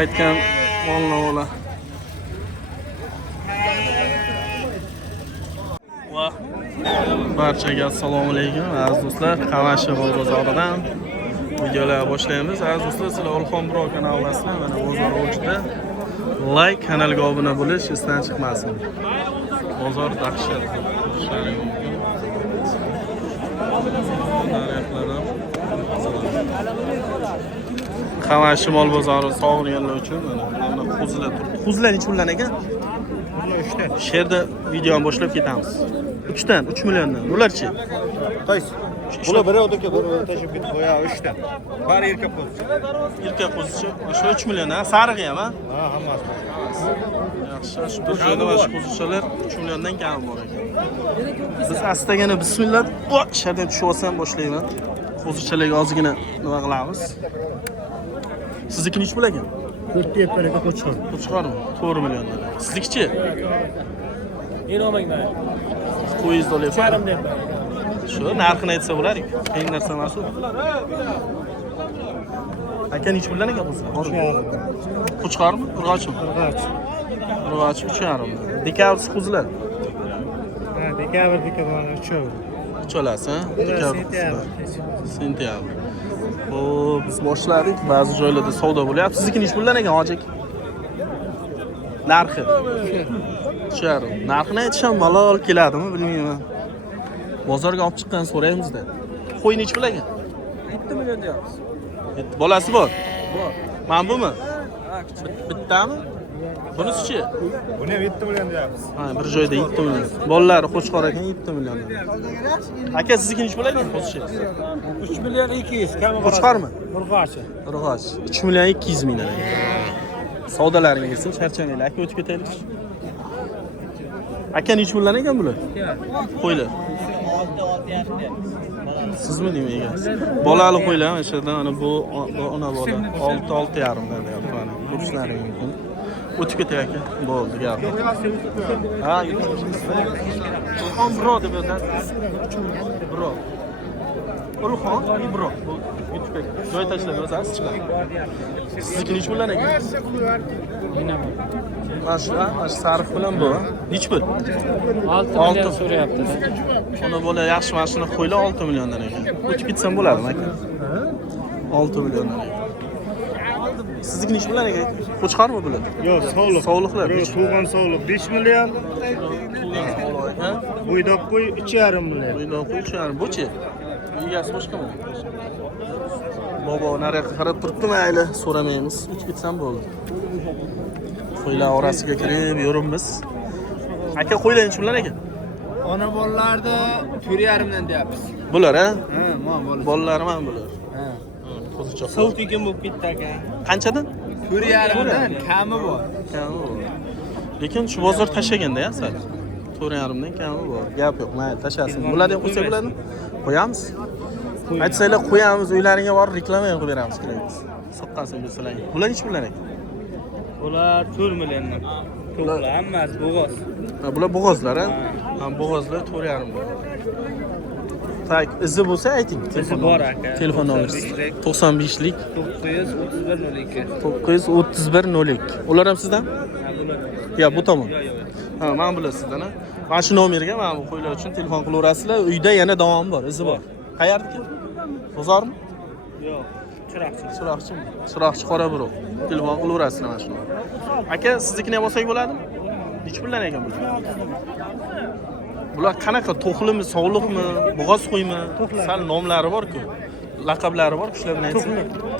Aytgan mollar. Va barchaga assalomu alaykum aziz do'stlar. Qamashi bozoridan videolar boshlaymiz. Aziz do'stlar, sizlar Olxon Bro kanalasizlar. Mana bozor o'chdi. Like, kanalga obuna bo'lish esdan chiqmasin. Bozor dahshat. Qamashi mol bozori sog'inganlar uchun mana qo'zilar turibdi. Qo'zilar necha puldan ekan? 3 ta. Sherda videoni boshlab ketamiz. 3 dan, 3 milliondan. Bularchi? Qaysi? Bular biri o'daka, biri tashib ketdi. Qo'ya 3 ta. Bari erkak qo'zichi. Erkak qo'zichi. O'sha 3 million, ha? Sariq ham, ha? Ha, hammasi. Yaxshi, shu bir joyda mana shu qo'zichalar 3 milliondan kam bor ekan. Biz astagina bismillah, shardan tushib olsam boshlayman. Qo'zichalarga ozgina nima qilamiz? Sizniki nech pul ekan? 4 ta aka qo'chqor. Qo'chqormi? 4 milliondan. Siznikichi? Men olmayman. Qo'yingizni olyapsiz. Charim deyapman. Shu narxini aytsa bo'lar-ku. Qiyin narsa emas u. Aka nech puldan ekan qo'zi? Qo'chqormi? Urg'ochmi? Urg'och 3,5. Dekabr qo'zilar. Ha, dekabr 3. Uchalasi, ha? Dekabr. Sentyabr. Xo'p, biz boshladik. Ba'zi joylarda savdo bo'lyapti. Sizniki nech puldan ekan, hojik? Narxi. 3,5. Narxini aytisham malol keladimi, bilmayman. Bozorga olib chiqqan so'raymiz-da. Qo'y nech pul ekan? 7 million deyapmiz. Bolasi bor. Bor. Mana bumi? Ha, kichik. Bittami? Bunisi-chi? Buni ham 7 million deyapmiz. Ha, bir joyda 7 million. Bolalari qo'chqor ekan 7 million. Aka, sizniki nech pul ekan qo'zichi? 3 million 200. Kami bor. Qo'chqormi? Urg'ochi. Urg'och 3 million 200 ming ekan. Savdolaringiz kelsin, charchamanglar. Aka, o'tib ketaylik. Aka nech puldan ekan bular? Qo'ylar. Sizmi deyman egasi? Bolali qo'ylar mana shu yerda mana bu ona bola 6,5 dan deyapti mana. Ko'rishlaring mumkin. O'tib ketay aka. Bo'ldi, gap. Ha, Urxon Bro deb yozadi. Bro. Urxon Bro. YouTube'ga joy tashlab yozasiz chiqadi. Sizniki nech puldan ekan? Mana shu sariq bilan bu. Nech pul? 6 million so'rayapti. Ona bola yaxshi mashina qo'ylar 6 milliondan ekan. O'tib ketsam bo'ladimi aka? 6 milliondan ekan. Sizniki nech puldan ekan? Qo'chqormi bular? Yo'q, sog'liq. Sog'liqlar. Tug'an sog'liq 5 million. Bo'ydoq qo'y 3,5 million. Bo'ydoq qo'y 3,5. Buchi? Egasi boshqami? Bobo nariyoqqa qarab turibdi, mayli, so'ramaymiz. O'tib ketsam bo'ldi. Qo'ylar orasiga kirib yuribmiz. Aka, qo'ylar nech puldan ekan? Ona bolalarda 4,5 dan deyapmiz. Bular, ha? Ha, mana bola. Bolalarim ham bular. Ha. Qo'zichoq. Suv tekin bo'lib ketdi aka. Qanchadan? 4,5 dan kami bor. Lekin shu bozor tashaganda ya sal. 4,5 dan kami bor. Gap yo'q, mayli, tashasin. Bularni ham qo'ysa bo'ladimi? Qo'yamiz. Aytsanglar qo'yamiz, uylaringga borib reklama qilib beramiz kerakmiz. Soqqasin bilsalar. Bular nech puldan ekan? Ular 4 milliondan. To'g'ri, hammasi bo'g'oz. Ha, bular bo'g'ozlar, ha? Ha, bo'g'ozlar 4,5 dan. Tak, izi bo'lsa ayting. Izi bor aka. Telefon nomeringiz. 95lik 93102. 93102. Ular ham sizdan? Ha, bular. Ya, bu tomon. Yo'q. Ha, men bular sizdan, ha. Mana shu nomerga mana bu qo'ylar uchun telefon qilaverasizlar. Uyda yana davom bor, izi bor. Qayerdiki? Bozormi? Yo'q. Chiroqchi. Chiroqchimi? Chiroqchi qora biro. Telefon qilaverasizlar mana shuni. Aka, siznikini ham olsak bo'ladimi? Nech puldan ekan bular? Bular qanaqa? To'qlimi, sog'liqmi, bo'g'oz qo'ymi? Sal nomlari bor-ku. Laqablari bor, shular bilan aytsin.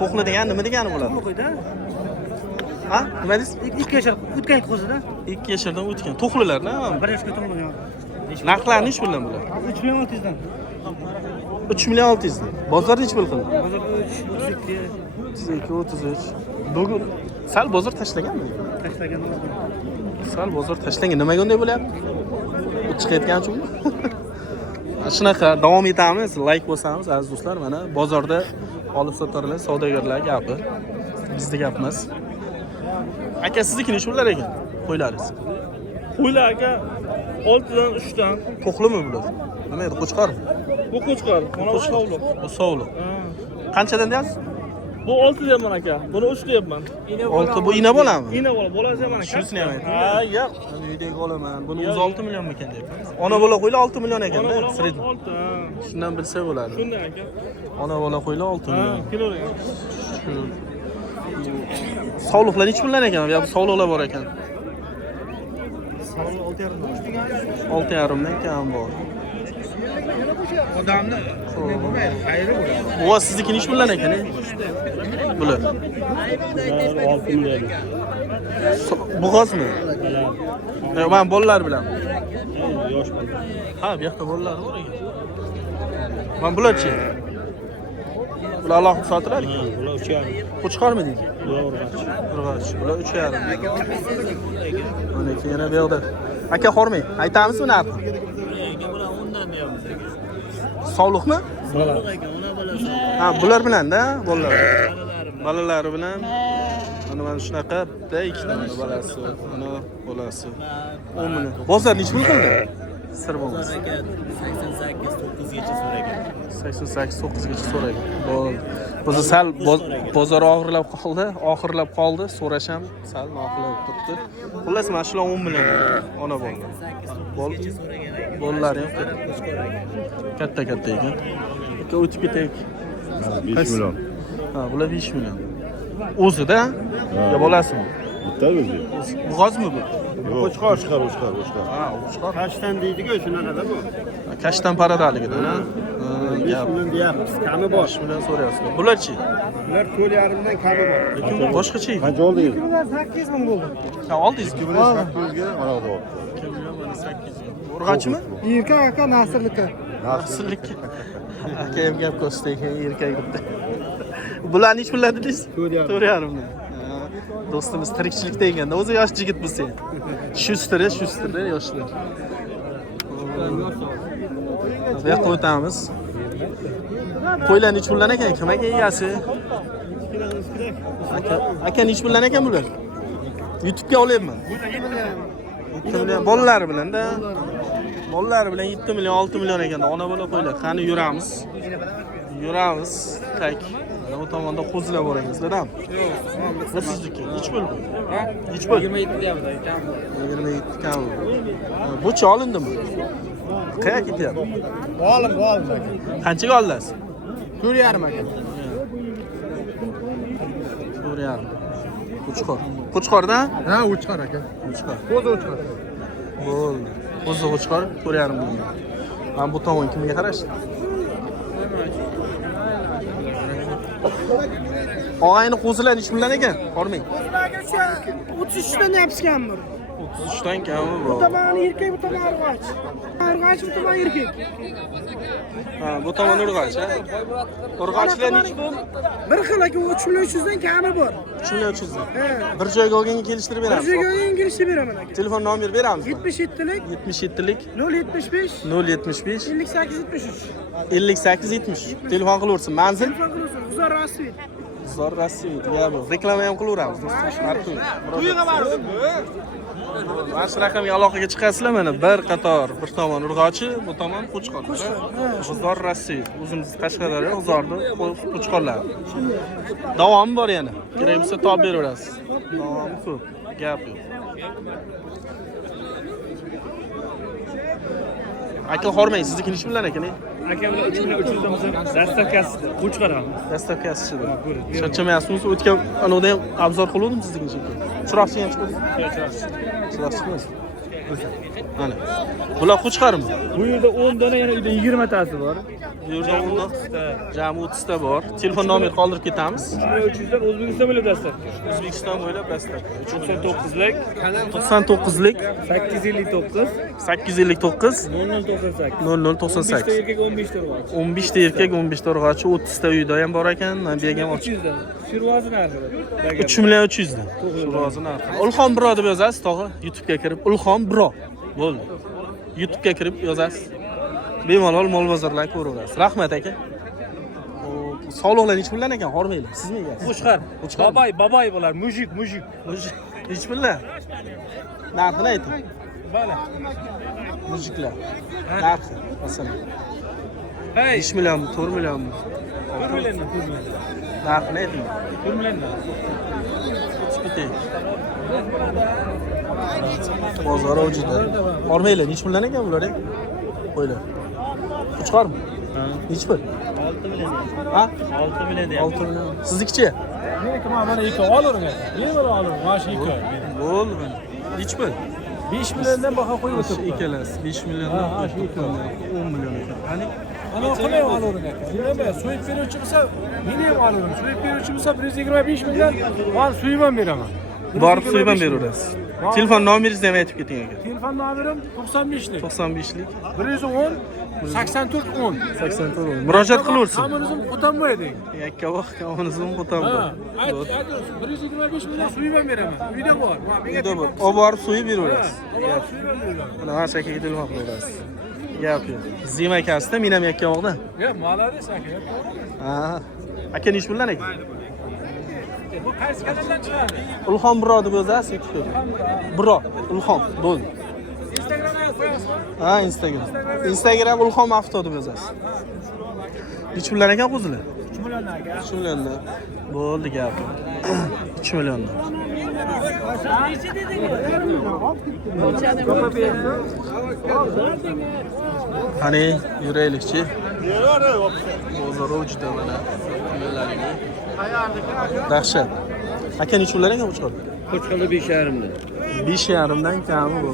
To'qli degan nima degani bo'ladi? Qo'yda. Ha? Nima deysiz? 2 yashar o'tgan qo'zida. 2 yashardan o'tgan. To'qlilarni, ha? 1 yoshga to'lgan. Narxlari nech puldan bular? 3 million 600 dan. 3 million 600 dan. Bozor nech pul qildi? Hozir 32, 33. Bugun sal bozor tashlaganmi? tashlagan. Sal bozor tashlangan. Nimaga unday bo'lyapti? Chiqayotgan uchunmi? Shunaqa davom etamiz. Like bosamiz aziz do'stlar. Mana bozorda olib sotarlar, savdogarlar gapi. Bizda gap emas. Aka, sizniki nech pullar ekan? Qo'ylaringiz. Qo'ylar aka 6 dan 3 dan. To'qlimi bular? Nima edi? Qo'chqormi? Bu qo'chqor. Mana bu sovliq. Bu sovliq. Qanchadan deyapsiz? Bu 6 deyapman aka. Buni 3 deyapman. 6 bu ina bo'ladimi? Ina bola, bolasi ham aka. Shusini ham ayting. Ha, yo'q. Uydagi olaman. Buni o'zi 6 millionmi ekan deyapmiz. Ona bola qo'ylar 6 million ekanda, sredni. 6. Shundan bilsa bo'ladi. Shunday aka. Ona bola qo'ylar 6 Ha, million. kilolar. Sog'liqlar nechi pullar ekan? Bu sog'liqlar bor ekan. 6,5 dan kam bor. Odamni nima bo'lmaydi, xayri bo'ladi. Bu sizniki nechi pullar ekan? Bular. 6 million. Bo'g'ozmi? Men bolalar bilan. Yosh bola. Ha, bu yoqda bolalar bor ekan. Men bularchi? Bular alohida sotilar ekan. Bular 3,5. Qo'chqormi deydi? Bular urg'och. Urg'och. Bular 3,5. Mana keyin yana bu yoqda. Aka hormang, aytamizmi narxni? Sog'liqmi? Bola. Ha, bular bilan-da, bolalar. Bolalari bilan. Mana shunaqa bitta ikkita mana bolasi, mana bolasi. 10 million. Bozor nechi pul qildi? Sir bo'lmasa. 88-9 gacha so'ragan. Bo'ldi. Bizni sal bozor oxirlab qoldi. So'rasham sal noqulay turibdi. Xullas, mana shular 10 million. Ona bola. Bolalari ham katta ekan. Aka o'tib ketaylik. 5 million. Ha, bular 5 million. O'zida? Ya bolasimi? Bitta o'zi. G'ozmi bu? Qo'chqor. Ha, qo'chqor. Kashtan deydi-ku, shunaqada bu. Kashtan paradaligidan, ha? 5 million deyapmiz, kami bor. 5 million so'rayapsizlar. Bularchi? Ular 4,5 dan kami bor. Lekin boshqacha. Qancha oldingiz? 8 ming bo'ldi. Ha, oldingiz. 2 million 800 ga mana bu. 2 million mana 800. Urg'ochmi? Erkak aka nasrniki. Nasrlik. Aka ham gap ko'rsatdi, erkak debdi. Bular nechi pullar dedingiz? 4,5 million. Do'stimiz tirikchilikda ekanda, o'zi yosh yigit bo'lsa ham. Shustri yoshlar. Bu yoqqa o'tamiz. Qo'ylar nechi pullar ekan? Kim aka egasi? Aka nechi pullar ekan bular? YouTube'ga olyapman. 7 million bolalari bilan-da. Bolalari bilan 7 million, 6 million ekanda. Ona bola qo'ylar. Qani yuramiz. Tak. Bu tomonda qo'zilar bor ekan, sizlardan. Bu sizniki. Nechi pul bu? Ha? Nechi pul? 27 deyapman, kam. 27 kam. Buchi olindimi? Qayerga ketyapti? Olim. Qanchaga oldingiz? 4,5 aka. 4,5. Qo'chqorda? Ha, o'chqor aka. Qo'chqor. Qo'zi o'chqor. Bo'ldi. Qo'zi qo'chqor 4,5 million. Mana bu tomon kimga qarashdi? Og'ayni qo'zilar nechi pullar ekan? Hormang. 33 dan yapishgan bir. 33 dan kami Bu bor. tomoni erkak, bu tomoni urg'och. Urg'och, bu tomoni erkak. Ha, bu tomon urg'och, ha? Urg'ochlar nechi pul? Bir xil aka 3,300 dan kami bor. 3,300 dan. He. Bir joyga olganga kelishtirib beramiz. Bir joyga ingilizcha beraman aka. Telefon nomer beramizmi? 77lik 77lik 075 075 58 73. 58 70. Telefon qilaversin. Manzil Telefon qilasiz. Guzor Rasvid. Zor Rossiya. Ya bu reklama ham qilaveramiz. To'yga bordim. Mana shu raqamga aloqaga chiqasizlar mana bir qator. Bir tomon urg'ochi, bu tomon qo'chqor. G'uzor Rossiya. O'zimiz Qashqadaryo G'uzorda qo'chqorlar. Davomi bor yana. Kerak bo'lsa topib beraverasiz. Davomi ko'p. Gap yo'q. Aka hormang, sizniki nechi pullar ekan? Aka bular 3 million 300 dan bo'lsa, dastavkasi qo'chqoramiz. Dastavkasida. Charchamayapsizmi? O'tgan anoda ham obzor qiluvdim siznikini. Chiroqchi ham chiqdi. Chiroq chiqmas. Mana. Bular qo'chqarmi? Bu yerda 10 dona, yana uyda 20 tasi bor. Bu yerda 10 dona, jami 30 ta bor. Telefon nomer qoldirib ketamiz. 300 dan O'zbekiston bo'ylab dastavka. O'zbekiston bo'ylab dastavka. 99lik 99lik 859 859 0098. 0098. erkak 15 ta urg'och. 15 ta erkak, 15 ta urg'ochi, 30 ta uyda ham bor ekan. Men bu yerga ham 300 dan. Shirvozi narxida. 3 million 300 dan. Shirvozi narxi. Ulxon Bro deb yozasiz, tog'a. YouTube'ga kirib Ulxon Bro. Bo'ldi. YouTube'ga kirib yozasiz. Bemalol mol bozorlarni ko'raverasiz. Rahmat aka. Sog'liqlar nechi pullar ekan? Hormanglar. Sizmi egasiz? Qo'chqar. Babay bo'lar, mujik. Nechi pullar? Narxini ayting. Bala. Mujiklar. Narxi masalan. Hey, 5 millionmi, 4 millionmi? 1 million. Narxini ayting. 4 milliondan. Chiqib ketaylik. Bozor o'jida. Bormaylar, nech puldan ekan bular? Qo'ylar. Chiqarmi? Ha. Nech pul? 6 million. Ha? 6 million deyapti. 6 million. Siznikichi? Meniki mana 2 olaring aka. Men buni olaman. Mana shu 2. Bo'ldi. Nech pul? 5 milliondan baho qo'yib o'tiribdi. Ikkalasi 5 milliondan 10 million ekan. Qani? Ana qilay olaring aka. Nima? So'yib beruvchi bo'lsa, men ham olaman. So'yib beruvchi bo'lsa 125 million, men so'yib ham beraman. Borib so'yib ham beraverasiz. Telefon nomeringizni ham aytib keting aka. Telefon nomerim 95lik. 95lik 110 84 10. 84. Murojaat qilaversin. Kommunizm qo'tanmoy deng. Yakka kommunizm qo'tam Ha, bor. ayt 125 million so'yib ham beraman. Uyda bor. Uyda bor. Olib borib so'yib beraverasiz. Olib so'yib ham beraman. Mana mana shakaga telefon qilaverasiz. Gap yo'q. Zima akasida, men ham yakkamoqda. Ya, молодец aka. Ha. Aka nech puldan aka? Bu qaysi kanaldan chiqadi? Ulxon Bro deb yozasiz, YouTube. Bro, Ulxon, bo'ldi. Instagramga qo'yasizmi? Ha, Instagram. Instagram Ulxon Avto deb yozasiz. Nech puldan ekan qo'zilar? 3 milliondan aka. 3 milliondan. Bo'ldi gap. 3 milliondan. Qani, yuraylikchi. Bozor o'chdi mana. Dahshat. Aka nech pullar ekan qo'chqor? Qo'chqorda 5,5 dan. 5,5 dan kami bu.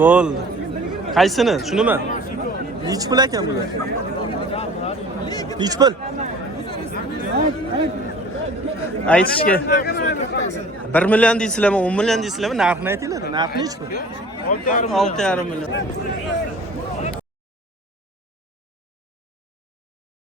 Bo'ldi. Qaysini? Shunimi? Nech pul ekan bular? Nech pul? Aytishga 1 million deysizlarmi, 10 million deysizlarmi? Narxini aytinglar. Narxi nech pul? 6,5 million.